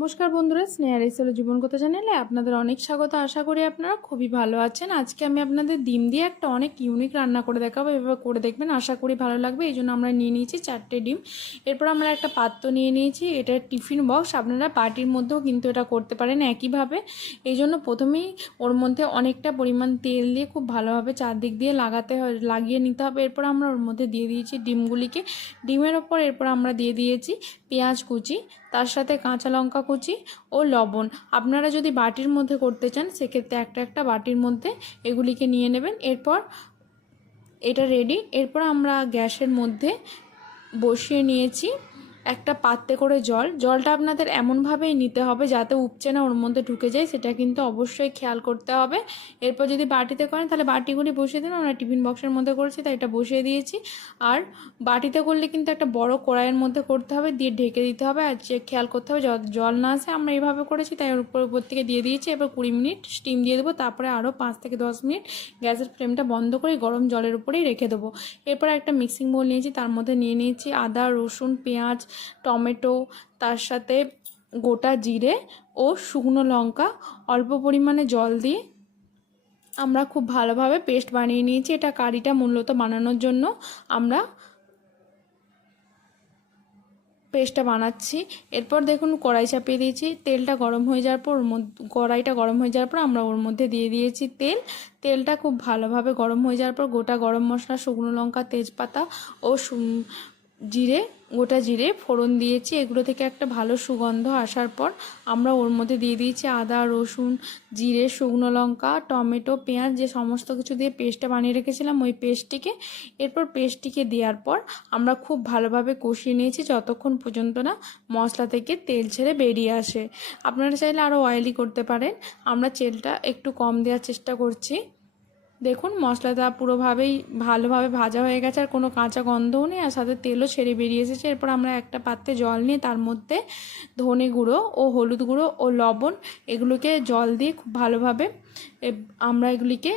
নমস্কার বন্ধুরা, স্নেহা রেসেলো জীবনকথা চ্যানেলে আপনাদের অনেক স্বাগত। আশা করি আপনারা খুবই ভালো আছেন। আজকে আমি আপনাদের ডিম দিয়ে একটা অনেক ইউনিক রান্না করে দেখাবো, এভাবে করে দেখবেন। আশা করি ভালো লাগবে, এই জন্য আমরা নিয়ে নিয়েছি চারটে ডিম। এরপর আমরা একটা পাত্র নিয়ে নিয়েছি, এটা টিফিন বক্স। আপনারা পার্টির মধ্যেও কিন্তু এটা করতে পারেন একইভাবে। এই জন্য প্রথমেই ওর মধ্যে অনেকটা পরিমাণ তেল দিয়ে খুব ভালোভাবে চারদিক দিয়ে লাগাতে হয়, লাগিয়ে নিতে হবে। এরপর আমরা ওর মধ্যে দিয়ে দিয়েছি ডিমগুলিকে। ডিমের ওপর এরপর আমরা দিয়ে দিয়েছি পেঁয়াজ কুচি, তার সাথে কাঁচা লঙ্কা কুচি ও লবণ। আপনারা যদি বাটির মধ্যে করতে চান, সেক্ষেত্রে একটা একটা বাটির মধ্যে এগুলিকে নিয়ে নেবেন। এরপর এটা রেডি এরপর আমরা গ্যাসের মধ্যে বসিয়ে নিয়েছি। একটা পাত্রে করে জল। জলটা আপনাদের এমনভাবেই নিতে হবে যাতে উপচে না ওর মধ্যে ঢুকে যায়, সেটা কিন্তু অবশ্যই খেয়াল করতে হবে। এরপর যদি বাটিতে করেন, তাহলে বাটিগুলি বসিয়ে দিন। আমরা টিফিন বক্সের মধ্যে করেছি, তাই এটা বসিয়ে দিয়েছি। আর বাটিতে করলে কিন্তু একটা বড় কড়াইয়ের মধ্যে করতে হবে, দিয়ে ঢেকে দিতে হবে। আর যে খেয়াল করতে হবে জল না আসে, আমরা এইভাবে করেছি, তাই ওর উপর উপর থেকে দিয়ে দিয়েছি। এবার কুড়ি মিনিট স্টিম দিয়ে দেবো। তারপরে আরও পাঁচ থেকে দশ মিনিট গ্যাসের ফ্লেমটা বন্ধ করে গরম জলের উপরেই রেখে দেবো। এরপর একটা মিক্সিং বোল নিয়েছি, তার মধ্যে নিয়ে নিয়েছি আদা, রসুন, পেঁয়াজ টমেটো, তার সাথে গোটা জিরে ও শুকনো লঙ্কা অল্প পরিমাণে জল দিয়ে আমরা খুব ভালোভাবে পেস্ট বানিয়ে নিয়েছি। এটা কারিটা মূলত বানানোর জন্য আমরা পেস্টটা বানাচ্ছি। এরপর দেখুন কড়াই চাপিয়ে দিয়েছি। তেলটা গরম হয়ে যাওয়ার পর কড়াইটা গরম হয়ে যাওয়ার পর আমরা ওর মধ্যে দিয়ে দিয়েছি তেল। তেলটা খুব ভালোভাবে গরম হয়ে যাওয়ার পর গোটা গরম মশলা, শুকনো লঙ্কা, তেজপাতা ও জিরে গোটা জিরে ফোড়ন দিয়েছি। এগুলো থেকে একটা ভালো সুগন্ধ আসার পর আমরা ওর মধ্যে দিয়ে দিয়েছি আদা, রসুন, জিরে, শুকনো লঙ্কা, টমেটো, পেঁয়াজ, যে সমস্ত কিছু দিয়ে পেস্টটা বানিয়ে রেখেছিলাম ওই পেস্টটিকে। এরপর পেস্টটিকে দেওয়ার পর আমরা খুব ভালোভাবে কষিয়ে নিয়েছি যতক্ষণ পর্যন্ত না মশলা থেকে তেল ছেড়ে বেরিয়ে আসে। আপনারা চাইলে আরও অয়েলি করতে পারেন। আমরা তেলটা একটু কম দেওয়ার চেষ্টা করছি। দেখুন, মশলাটা পুরোভাবেই ভালোভাবে ভাজা হয়ে গেছে, আর কোনো কাঁচা গন্ধও নেই, আর সাথে তেলও ছেড়ে বেরিয়ে এসেছে। এরপর আমরা একটা পাত্রে জল নিয়ে তার মধ্যে ধনে গুঁড়ো ও হলুদ গুঁড়ো ও লবণ এগুলোকে জল দিয়ে খুব ভালোভাবে আমরা এগুলিকে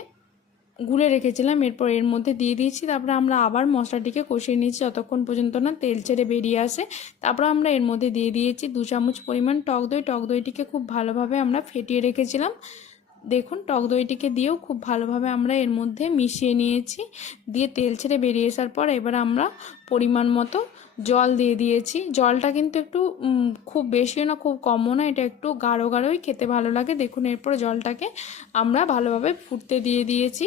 গুলে রেখেছিলাম। এরপর এর মধ্যে দিয়ে দিয়েছি, তারপরে আমরা আবার মশলাটিকে কষিয়ে নিয়েছি যতক্ষণ পর্যন্ত না তেল ছেড়ে বেরিয়ে আসে। তারপর আমরা এর মধ্যে দিয়ে দিয়েছি দু চামচ পরিমাণ টক দই। টক দইটিকে খুব ভালোভাবে আমরা ফেটিয়ে রেখেছিলাম। দেখুন, টক দইটিকে দিয়েও খুব ভালোভাবে আমরা এর মধ্যে মিশিয়ে নিয়েছি। দিয়ে তেল ছেড়ে বেরিয়ে আসার পর এবার আমরা পরিমাণ মতো জল দিয়ে দিয়েছি। জলটা কিন্তু একটু খুব বেশিও না, খুব কমও না, এটা একটু গাঢ় গাঢ়ই খেতে ভালো লাগে। দেখুন, এরপর জলটাকে আমরা ভালোভাবে ফুটতে দিয়ে দিয়েছি।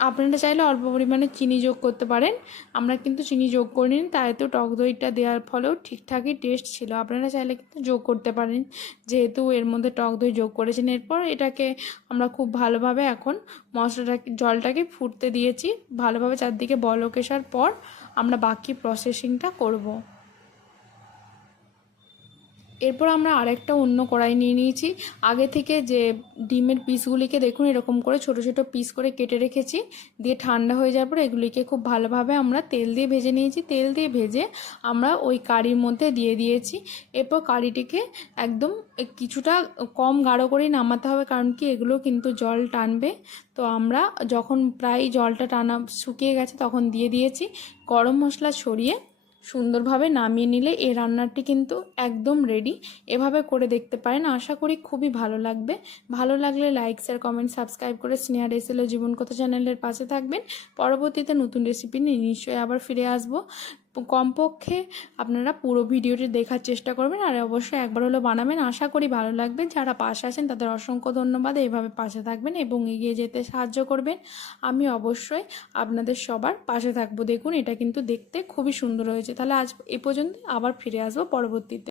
আপনারা চাইলে অল্প পরিমাণে চিনি যোগ করতে পারেন। আমরা কিন্তু চিনি যোগ করিনি তো টক দইটা দেওয়ার ফলেও ঠিকঠাকই টেস্ট ছিল। আপনারা চাইলে কিন্তু যোগ করতে পারেন, যেহেতু এর মধ্যে টক দই যোগ করেছেন। এরপর এটাকে আমরা খুব ভালোভাবে এখন মশলাটাকে, জলটাকে ফুটতে দিয়েছি। ভালোভাবে চারদিকে বলক আসার পর আমরা বাকি প্রসেসিংটা করব। এরপর আমরা আরেকটা অন্য কড়াই নিয়ে নিয়েছি। আগে থেকে যে ডিমের পিসগুলিকে দেখুন, এরকম করে ছোট ছোট পিস করে কেটে রেখেছি। দিয়ে ঠান্ডা হয়ে যাওয়ার পর এগুলিকে খুব ভালোভাবে আমরা তেল দিয়ে ভেজে নিয়েছি। তেল দিয়ে ভেজে আমরা ওই কারির মধ্যে দিয়ে দিয়েছি। এরপর কারিটিকে একদম কিছুটা কম গাঢ় করেই নামাতে হবে, কারণ কি এগুলো কিন্তু জল টানবে। তো আমরা যখন প্রায় জলটা টানা শুকিয়ে গেছে তখন দিয়ে দিয়েছি। গরম মশলা ছড়িয়ে সুন্দরভাবে নামিয়ে নিলে এই রান্নাটি কিন্তু একদম রেডি এভাবে করে দেখতে পারেন, আশা করি খুবই ভালো লাগবে। ভালো লাগলে লাইক শেয়ার কমেন্ট সাবস্ক্রাইব করে স্নেহা রেসেলো জীবন কথা চ্যানেলের পাশে থাকবেন। পরবর্তীতে নতুন রেসিপি নিয়ে নিশ্চয়ই আবার ফিরে আসব। কমপক্ষে আপনারা পুরো ভিডিওটি দেখার চেষ্টা করবেন আর অবশ্যই একবার হলো বানাবেন। আশা করি ভালো লাগবে। যারা পাশে আছেন তাদের অসংখ্য ধন্যবাদ। এইভাবে পাশে থাকবেন এবং এগিয়ে যেতে সাহায্য করবেন। আমি অবশ্যই আপনাদের সবার পাশে থাকব। দেখুন, এটা কিন্তু দেখতে খুবই সুন্দর হয়েছে। তাহলে আজ এ পর্যন্ত আবার ফিরে আসব পরবর্তীতে।